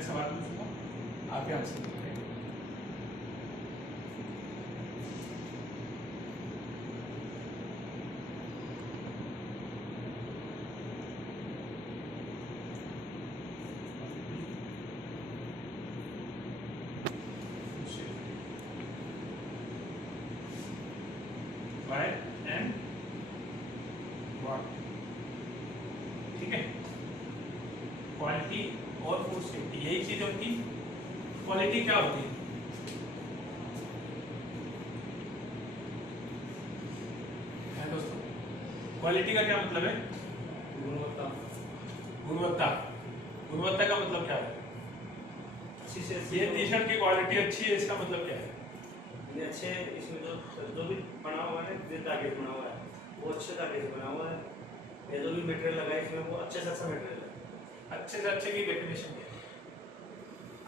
मैं सवाल पूछूंगा, आप ही आंसर करेंगे। वाई एंड व्हाट, ठीक है। क्वालिटी और फूड सेफ्टी यही चीज होती है। क्वालिटी क्या होती है? दोस्तों, क्वालिटी का क्या मतलब है? गुणवत्ता। गुणवत्ता। गुणवत्ता का मतलब क्या है? अच्छी से ये टी शर्ट की क्वालिटी अच्छी है, इसका मतलब क्या है? ये अच्छे, इसमें जो भी बना हुआ है जो धागे से बना हुआ है वो अच्छे धागे से बना हुआ है। ये जो भी मटेरियल लगा है इसमें वो अच्छे से अच्छा मटेरियल है। अच्छे से अच्छे की डेफिनेशन क्या है?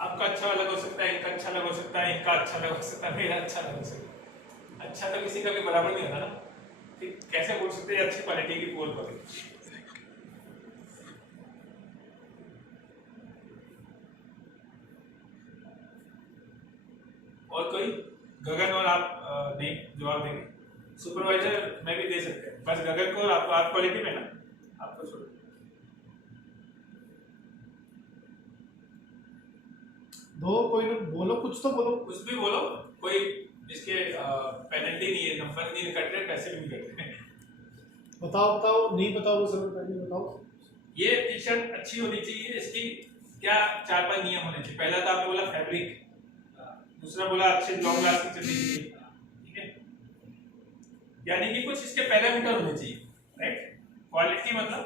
आपका अच्छा अलग हो सकता है, इनका अच्छा अलग हो सकता है, इनका अच्छा अलग हो सकता है, मेरा अच्छा अलग हो सकता है। अच्छा तो किसी का भी बराबर नहीं होता ना, ठीक? कैसे बोल सकते हैं अच्छी क्वालिटी की पोल क्वालिटी? और कोई? गगन और आप नहीं जवाब देंगे? सुपरवाइजर में भी दे सकते हैं, बस गगन को आप क्वालिटी में ना, आपको छोड़। दो कोई बोलो, कुछ तो बोलो। कुछ भी बोलो, कोई इसके पेनल्टी नहीं है, नंबर नहीं कट रहे, पैसे भी नहीं कट रहे। बताओ बताओ, नहीं बताओ वो सब पहले बताओ। ये टी शर्ट अच्छी होनी चाहिए, इसकी क्या 4-5 नियम होने चाहिए? पहला तो आपने बोला फैब्रिक, दूसरा बोला अच्छी लॉन्ग लास्टिंग चलनी चाहिए, ठीक है। यानी कि कुछ इसके पैरामीटर होने चाहिए, राइट? क्वालिटी मतलब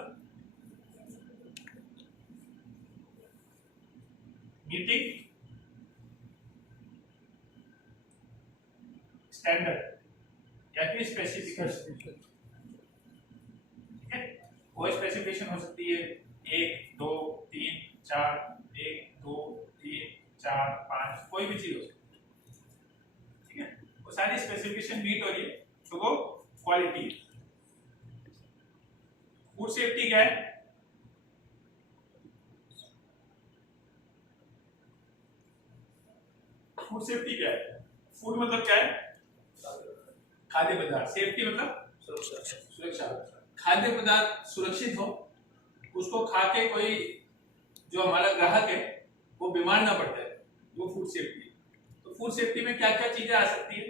मीटिंग स्टैंडर्ड या फिर स्पेसिफिकेशन, ठीक है। वो स्पेसिफिकेशन हो सकती है 1 2 3 4, 1 2 3 4 5, कोई भी चीज हो सकती है, ठीक है। वो सारी स्पेसिफिकेशन मीट हो रही है तो वो क्वालिटी। फूड सेफ्टी क्या है? फूड सेफ्टी क्या है? फूड मतलब क्या है? खाद्य पदार्थ। सेफ्टी मतलब सुरक्षा। खाद्य पदार्थ सुरक्षित हो, उसको खा के कोई जो हमारा ग्राहक है वो बीमार ना पड़ता है, वो फूड सेफ्टी है। तो फूड सेफ्टी में क्या क्या चीजें आ सकती है?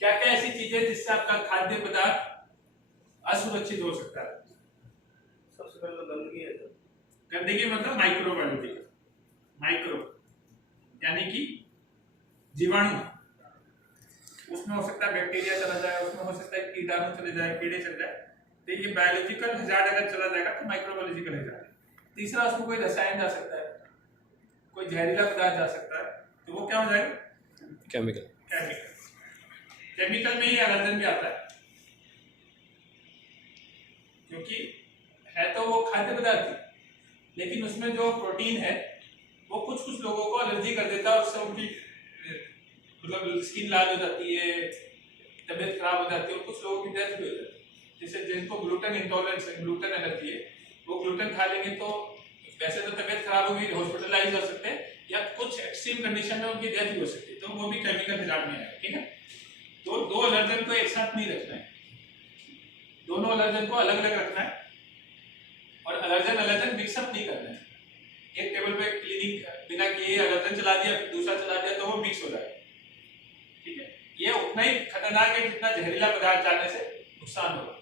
क्या क्या ऐसी चीजें जिससे आपका खाद्य पदार्थ असुरक्षित हो सकता है? सबसे पहले तो गंदगी है। तो गंदगी मतलब माइक्रोबायोलॉजी, माइक्रो यानी कि जीवाणु, उसमें हो सकता है बैक्टीरिया चला जाए, उसमें हो सकता है कीटाणु चले जाए, कीड़े चले जाए। तो ये बायोलॉजिकल हजार्ड अगर चला जाएगा तो माइक्रोबायोलॉजिकल हजार्ड है। तीसरा, उसमें कोई रसायन जा सकता है, कोई जहरीला पदार्थ जा सकता है, तो वो क्या हो जाएगा? केमिकल। केमिकल। केमिकल में ही एलर्जन भी आता है, क्योंकि है तो वो खाद्य पदार्थ ही, लेकिन उसमें जो प्रोटीन है वो कुछ कुछ लोगों को एलर्जी कर देता है, उससे उनकी मतलब स्किन लाल हो जाती है, तबीयत खराब हो जाती है, और कुछ लोगों की डेथ भी हो जाती है। जैसे जिनको ग्लूटेन इंटॉलरेंस है, ग्लूटेन एलर्जी है, वो ग्लूटेन खा लेंगे तो वैसे तो तबीयत खराब होगी, हॉस्पिटलाइज हो सकते हैं, या कुछ एक्सट्रीम कंडीशन में उनकी डेथ भी हो सकती है, तो वो भी केमिकल हजार्ड में आएगा, ठीक है। तो दो एलर्जन को एक साथ नहीं रखना है, दोनों एलर्जन को अलग अलग रखना है, और एलर्जन मिक्सअप नहीं करना है। एक टेबल पे क्लिनिक बिना किए एलर्जन चला दिया, दूसरा चला दिया, तो वो मिक्स हो जाएगा, ठीक है। ये उतना ही खतरनाक है जितना जहरीला पदार्थ जाने से नुकसान होगा,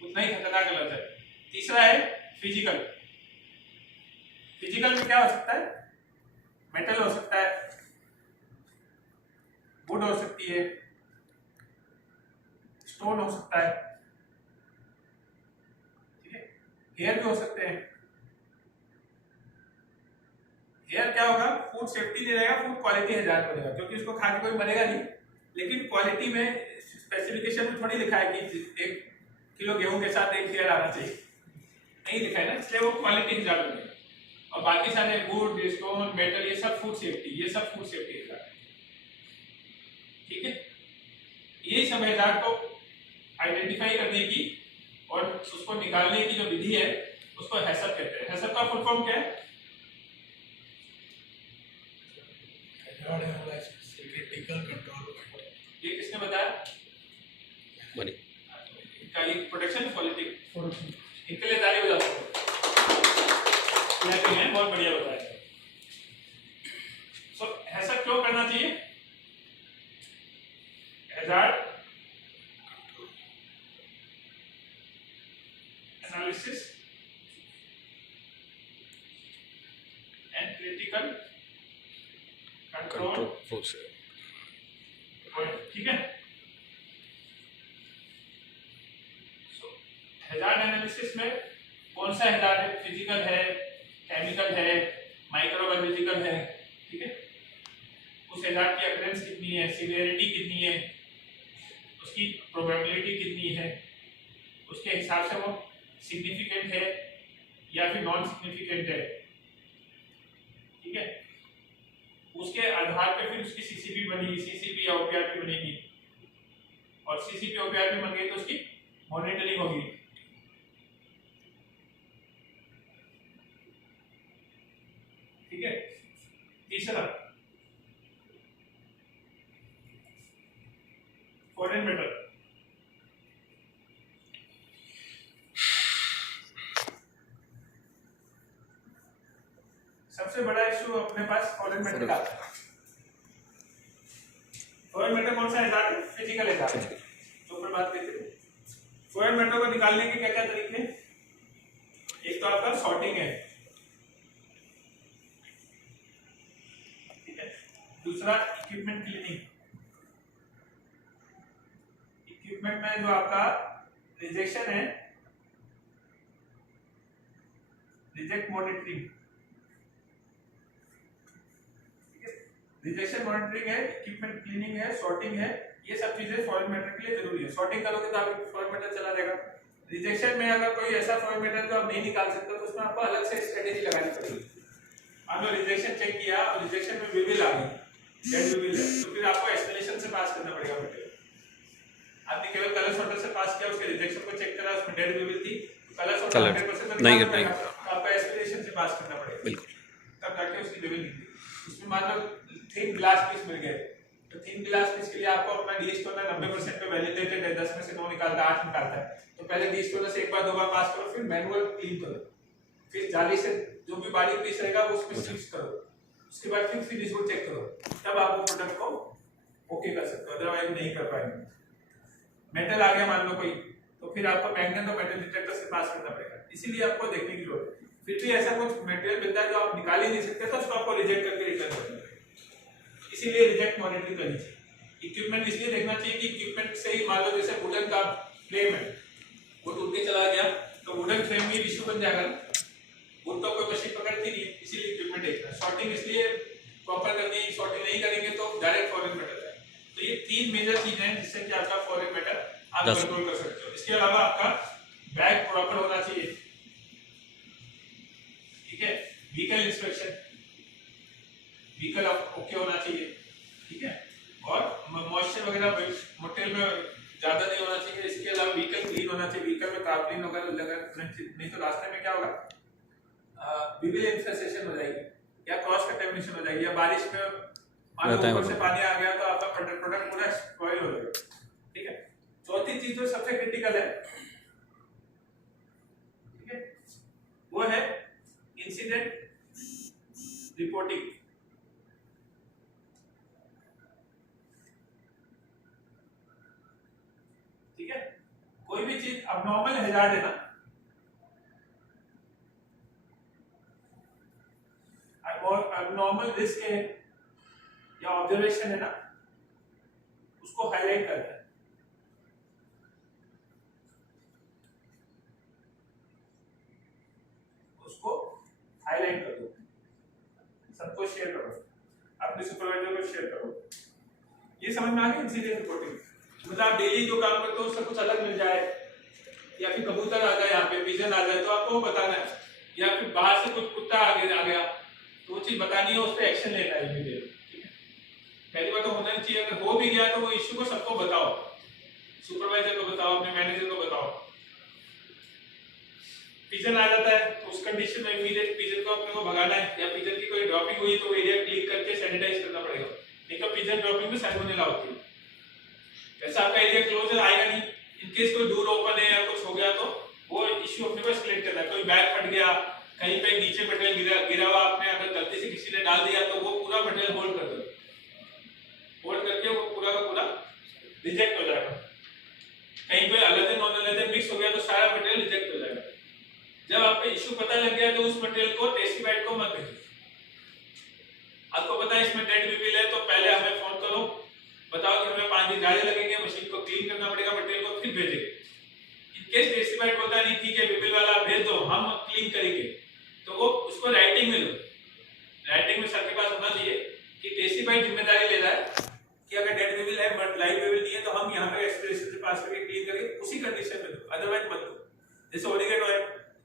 उतना ही खतरनाक एलर्जन। तीसरा है फिजिकल। फिजिकल में क्या हो सकता है? मेटल हो सकता है, वुड हो सकती है, स्टोन हो सकता है, ठीक है। हेयर भी हो सकते हैं। हेयर क्या होगा? फूड सेफ्टी नहीं रहेगा, फूड क्वालिटी हजार्ड बनेगा, क्योंकि इसको खा के कोई मरेगा नहीं, लेकिन क्वालिटी में स्पेसिफिकेशन में थोड़ी लिखा है कि 1 किलो गेहूं के साथ 1 हेयर आना चाहिए, नहीं लिखा है ना, इसलिए वो क्वालिटी हजार्ड बनेगा। और बाकी सारे वुड, स्टोन, मेटल, ये सब फूड सेफ्टी, ये सब फूड सेफ्टी हजार्ड, ठीक है। ये सब हजार्ड को आइडेंटिफाई करने की और उसको निकालने की जो विधि है उसको हैसअप कहते हैं। हैसअप का फुल फॉर्म क्या है? Hazard analysis critical control point ये किसने बताया? मनी इनका ये प्रोटेक्शन पॉलिटिक, प्रोडक्शन इनके लिए ताली बजा सकते हैं, बहुत बढ़िया बताया। सो ऐसा क्यों करना चाहिए? Hazard analysis and critical control point, ठीक है। हैजार्ड एनालिसिस में कौन सा हैजार्ड है? फिजिकल है, केमिकल है, माइक्रोबायोलॉजिकल है, ठीक है। उस हैजार्ड की अकरेंस कितनी है, सीवियरिटी कितनी है, उसकी प्रोबेबिलिटी कितनी है, उसके हिसाब से वो सिग्निफिकेंट है या फिर नॉन सिग्निफिकेंट है, ठीक है। उसके आधार पे फिर उसकी सीसीपी बनेगी, सीसीपी या ओपीआरपी बनेगी, और सीसीपी ओपीआरपी बन गई तो उसकी मॉनिटरिंग होगी, ठीक है। तीसरा फॉरेन मेटल, सबसे बड़ा इशू अपने पास फॉरेन मेटल का है। फॉरेन मेटल कौन सा हैजार्ड है? फिजिकल हैजार्ड, जो ऊपर बात करते थे। फॉरेन मेटल को निकालने के क्या क्या तरीके हैं? एक तो आपका सॉर्टिंग है, ठीक है। दूसरा इक्विपमेंट क्लीनिंग, इक्विपमेंट में जो आपका रिजेक्शन है, रिजेक्ट मॉनिटरिंग, रिजेक्शन मॉनिटरिंग है, इक्विपमेंट क्लीनिंग है, सॉर्टिंग है, ये सब चीजें फॉरेन मैटर के लिए जरूरी है। सॉर्टिंग करोगे तो आपका फॉरेन मैटर चला जाएगा। रिजेक्शन में अगर कोई ऐसा फॉरेन मैटर जो आप नहीं निकाल सकते तो उसमें आपको अलग से स्ट्रेटेजी लगानी पड़ेगी। मान लो रिजेक्शन चेक किया और रिजेक्शन में विविल आ गई, डेड विविल है, तो फिर आपको एस्टिमेशन से पास करना पड़ेगा मटेरियल। आपने केवल कलर सॉर्टर से पास किया, उसके रिजेक्शन को चेक करा, उसमें डेड विविल थी, कलर सॉर्टर 100% नहीं कर पाएगा, तो आपको एस्टिमेशन से पास करना पड़ेगा, बिल्कुल, तब जाके उसकी विविल निकली। उसमें मान लो थिन ग्लास पीस मिल गए, तो थिन ग्लास पीस के लिए आपको अपना डी स्टोनर 90% पे वैलिडेटेड है, 10 में से 9 निकालता है, 8 निकालता है, तो पहले डी स्टोनर से एक बार 2 बार पास करो, फिर मैनुअल क्लीन करो, फिर जाली से जो भी बारीक पीस रहेगा वो उसमें फिक्स करो, उसके बाद फिर फिनिश को चेक करो, तब आप वो प्रोडक्ट को ओके कर सकते हो, अदरवाइज नहीं कर पाएंगे। मेटल आ गया मान लो कोई, तो फिर आपको मैग्नेट और मेटल डिटेक्टर से पास करना पड़ेगा, इसीलिए आपको देखने की जरूरत है। फिर भी ऐसा कुछ मटेरियल मिलता है जो आप निकाल ही नहीं सकते, तो उसको आपको रिजेक्ट करके रिटर्न करना पड़ेगा, इसीलिए रिजेक्ट मॉनिटरिंग करनी चाहिए। इक्विपमेंट इसलिए देखना चाहिए कि इक्विपमेंट से ही मान लो जैसे वुडन का फ्रेम है, वो टूट के चला गया तो वुडन फ्रेम में इश्यू बन जाएगा, वुड तो कोई मशीन पकड़ती नहीं है, इसीलिए इक्विपमेंट देखना है। शॉर्टिंग इसलिए प्रॉपर करनी है, शॉर्टिंग नहीं करेंगे तो डायरेक्ट फॉरेन मेटल है। तो ये 3 मेजर चीजें हैं जिससे कि आपका फॉरेन मेटल आप कंट्रोल कर सकते हो। इसके अलावा आपका बैग प्रॉपर होना चाहिए, ठीक है। व्हीकल इंस्पेक्शन, व्हीकल ओके होना चाहिए, ठीक है, और मॉइस्चर वगैरह मटेरियल में ज्यादा नहीं होना चाहिए। इसके अलावा व्हीकल क्लीन होना चाहिए, व्हीकल में कार्बन वगैरह लगा नहीं तो रास्ते में क्या होगा, विविल इन्फेस्टेशन हो जाएगी या क्रॉस कंटेमिनेशन हो जाएगी, या बारिश में ऊपर से पानी आ गया तो आपका प्रोडक्ट पूरा स्पॉइल हो जाएगा, ठीक है। चौथी चीज जो सबसे क्रिटिकल है, ठीक है, वो है इंसिडेंट रिपोर्टिंग। ठीक है, कोई भी चीज अबनॉर्मल हैजार्ड है ना, अबनॉर्मल रिस्क है या ऑब्जर्वेशन है ना, उसको हाईलाइट करना है। उसको हाईलाइट कर दो, सबको शेयर करो, अपने सुपरवाइजर को शेयर करो। ये समझ में आ गया इंसिडेंट रिपोर्टिंग, मतलब आप डेली जो काम करते हो उससे कुछ अलग मिल जाए, या फिर कबूतर आ जाए, यहाँ पे पिजन आ जाए, तो आपको बताना है, या फिर बाहर से कुछ कुत्ता आ गया तो वो चीज बतानी है, उस पर एक्शन लेना है इमीडिएट, ठीक है। पहली बात तो होना चाहिए, अगर हो भी गया तो वो इश्यू को सबको बताओ, सुपरवाइजर को बताओ, अपने मैनेजर को बताओ, पिजन आ जाता है तो उस कंडीशन में इमीडिएट पिजन को अपने को भगाना है, या पिजन की कोई ड्रॉपिंग हुई तो एरिया क्लीन करके सैनिटाइज करना पड़ेगा, नहीं तो पिजन ड्रॉपिंग में सैल्मोनेला होती है। वैसे आपका एरिया क्लोजर आएगा नहीं, इनकेस कोई डोर ओपन है या कुछ हो गया तो वो इश्यू अपने को एस्केलेट करना है। कोई बैग फट गया, कहीं पे नीचे मटेरियल गिरा हुआ, आपने अगर गलती से किसी ने डाल दिया तो वो पूरा मटेरियल होल्ड कर दो, होल्ड करके वो पूरा का पूरा रिजेक्ट हो जाएगा। कहीं पे अलग नॉन अलग मिक्स हो गया तो सारा मटेरियल रिजेक्ट हो जाएगा। जब आपको इश्यू पता लग गया तो उस मटेरियल को टेस्टिफाइड को मत भेजो। आपको पता है इसमें डेड विविल है तो पहले हमें फोन करो, बताओ कि हमें 5 दिन ज़्यादा लगेंगे, मशीन को क्लीन करना पड़ेगा, मटेरियल को फिर भेजेंगे। इनकेस टेस्टिफाइड बोलता नहीं ठीक है विविल वाला भेज दो हम क्लीन करेंगे, तो वो उसको राइटिंग में लो। राइटिंग में सर के पास होना चाहिए कि टेस्टिफाइड जिम्मेदारी ले रहा है कि अगर डेड विविल है बट लाइव विविल नहीं है तो हम यहाँ पे एक्सप्रेशन से पास करके क्लीन करके उसी कंडीशन में दो, अदरवाइज मत दो। जैसे ओरिगेनो है,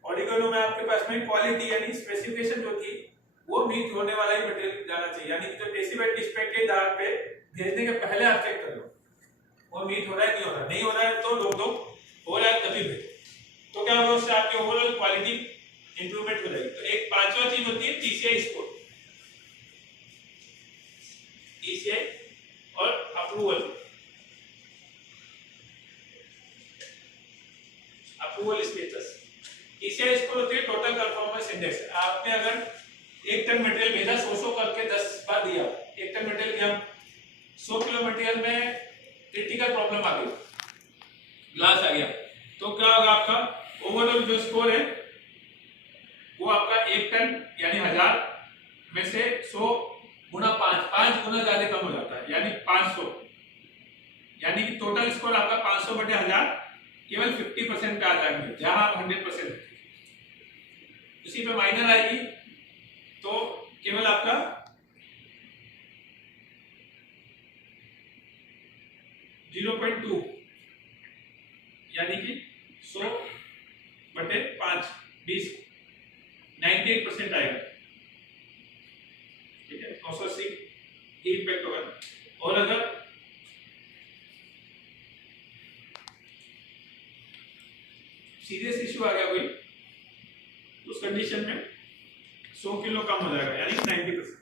ओरिगेनो में आपके पास में क्वालिटी यानी स्पेसिफिकेशन जो थी वो मीट होने वाला ही मटेरियल जाना चाहिए, यानी कि जो टेस्टिफाइड की स्पेक के आधार पे भेजने के पहले आप चेक कर लो वो मीट हो रहा है नहीं हो रहा है तो रोक दो, हो रहा है तभी भेजो। तो क्या होगा उससे आपकी ओवरऑल क्वालिटी इंप्रूवमेंट हो जाएगी। तो एक पांचवा चीज होती है टीसीआई स्कोर, टीसीआई और अप्रूवल स्टेटस। टीसीआई स्कोर होती है टोटल परफॉर्मेंस इंडेक्स। आपने अगर 1 टन मटेरियल भेजा 100 करके 10 बार दिया, 1 टन मटेरियल की हम 100 किलो मटेरियल में क्रिटिकल प्रॉब्लम आ गई, ग्लास आ गया, तो क्या होगा आपका ओवरऑल जो स्कोर है वो आपका 1 टन यानी 1000 में से 100 गुना 5 गुना ज्यादा कम हो जाता है, यानी 500, यानी कि टोटल स्कोर आपका 500 बटे 1000 केवल 50% पे आ जाएंगे, जहां आप 100% उसी पे माइनर आएगी तो केवल आपका 0.2 यानी कि 100 बटे 5 20 98% आएगा, ठीक है, 980 इम्पैक्ट होगा। और अगर सीरियस इश्यू आ गया कोई उस कंडीशन में 100 किलो कम हो जाएगा, यानी 90%।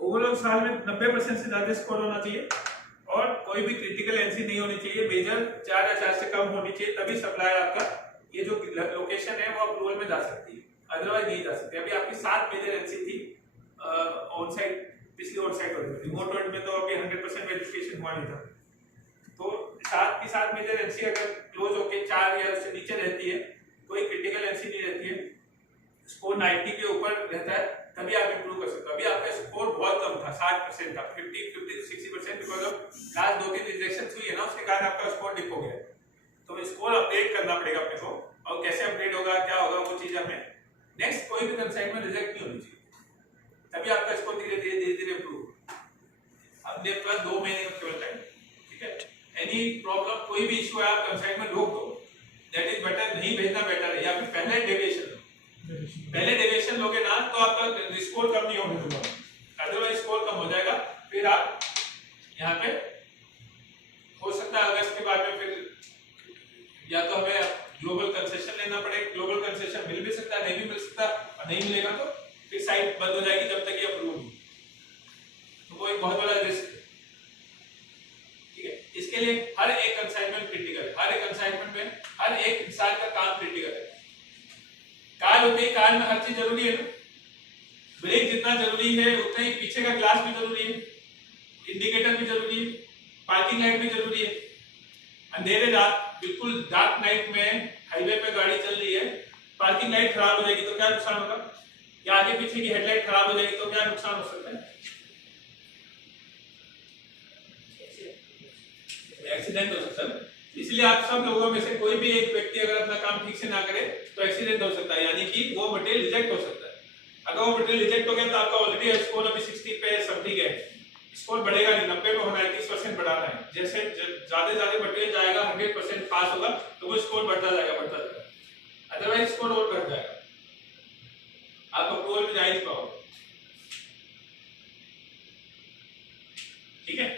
ओवरऑल साल में 90% से ज्यादा स्कोर होना चाहिए और कोई भी क्रिटिकल एनसी नहीं होनी चाहिए, मेजर 4 या 4 से कम होनी चाहिए, तभी सप्लायर आपका ये जो लोकेशन है वो अप्रूवल में जा सकती है, अदरवाइज नहीं जा सकती। अभी आपकी 7 मेजर एनसी थी ऑन साइड, पिछली ऑन साइड हो रही थी, रिमोट वर्ल्ड में तो अभी 100% वेरिफिकेशन हुआ नहीं था। तो 7 की 7 मेजर एनसी अगर क्लोज होके 4 या उससे नीचे रहती है, कोई क्रिटिकल एनसी नहीं रहती है, स्कोर 90 के ऊपर रहता है, तभी आप इंप्रूव कर सकते हो। अभी आपका स्कोर बहुत कम था, 60% था, 50-60% बिकॉज ऑफ लास्ट 2-3 रिजेक्शंस हुई है ना, उसके कारण आपका स्कोर डिप हो गया। तो स्कोर अपडेट करना पड़ेगा अपने को, और कैसे अपडेट होगा क्या होगा वो चीज हमें नेक्स्ट कोई भी कंसाइनमेंट रिजेक्ट नहीं होनी चाहिए, तभी आपका स्कोर धीरे धीरे इंप्रूव। अब मेरे पास 2 महीने का केवल टाइम, ठीक है। एनी प्रॉब्लम कोई भी इशू है आप कंसाइनमेंट रोक दो, दैट इज बेटर, नहीं भेजना बेटर है, या फिर पहले डेविएशन लोगे ना तो आपका स्कोर कम नहीं होने दूंगा, अदरवाइज स्कोर कम हो जाएगा। फिर आप यहाँ पे हो सकता है अगस्त के बाद में फिर या तो हमें ग्लोबल कंसेशन लेना पड़े, ग्लोबल कंसेशन मिल भी सकता है, नहीं भी मिल सकता, और नहीं मिलेगा तो फिर साइट बंद हो जाएगी जब तक ये अप्रूव नहीं, तो वो एक बहुत बड़ा रिस्क है, ठीक है। इसके लिए हर एक कंसाइनमेंट क्रिटिकल है, हर एक कंसाइनमेंट में हर एक इंसान का काम क्रिटिकल है। कार होती है, कार में हर चीज जरूरी है ना, ब्रेक जितना जरूरी है उतना ही पीछे का ग्लास भी जरूरी है, इंडिकेटर भी जरूरी है, पार्किंग लाइट भी जरूरी है। अंधेरे रात बिल्कुल डार्क नाइट में हाईवे पे गाड़ी चल रही है, पार्किंग लाइट खराब हो जाएगी तो क्या नुकसान होगा, या आगे पीछे की हेडलाइट खराब हो जाएगी तो क्या नुकसान हो सकता है, एक्सीडेंट हो सकता है। इसलिए आप सब लोगों में से कोई भी एक व्यक्ति अगर अपना काम ठीक से ना करे तो एक्सीडेंट हो सकता है, यानी कि वो मटेरियल रिजेक्ट हो सकता है। अगर वो मटेरियल रिजेक्ट हो गया तो आपका ऑलरेडी स्कोर अभी 60 पे समथिंग है, स्कोर बढ़ेगा नहीं, 90 पे होना है, 30% बढ़ाना है। जैसे ज्यादा मटेरियल जाएगा 100% पास होगा तो वो स्कोर बढ़ता जाएगा, अदरवाइज स्कोर और घट जाएगा, आप अप्रूवल में जा ही नहीं पाओगे, ठीक है।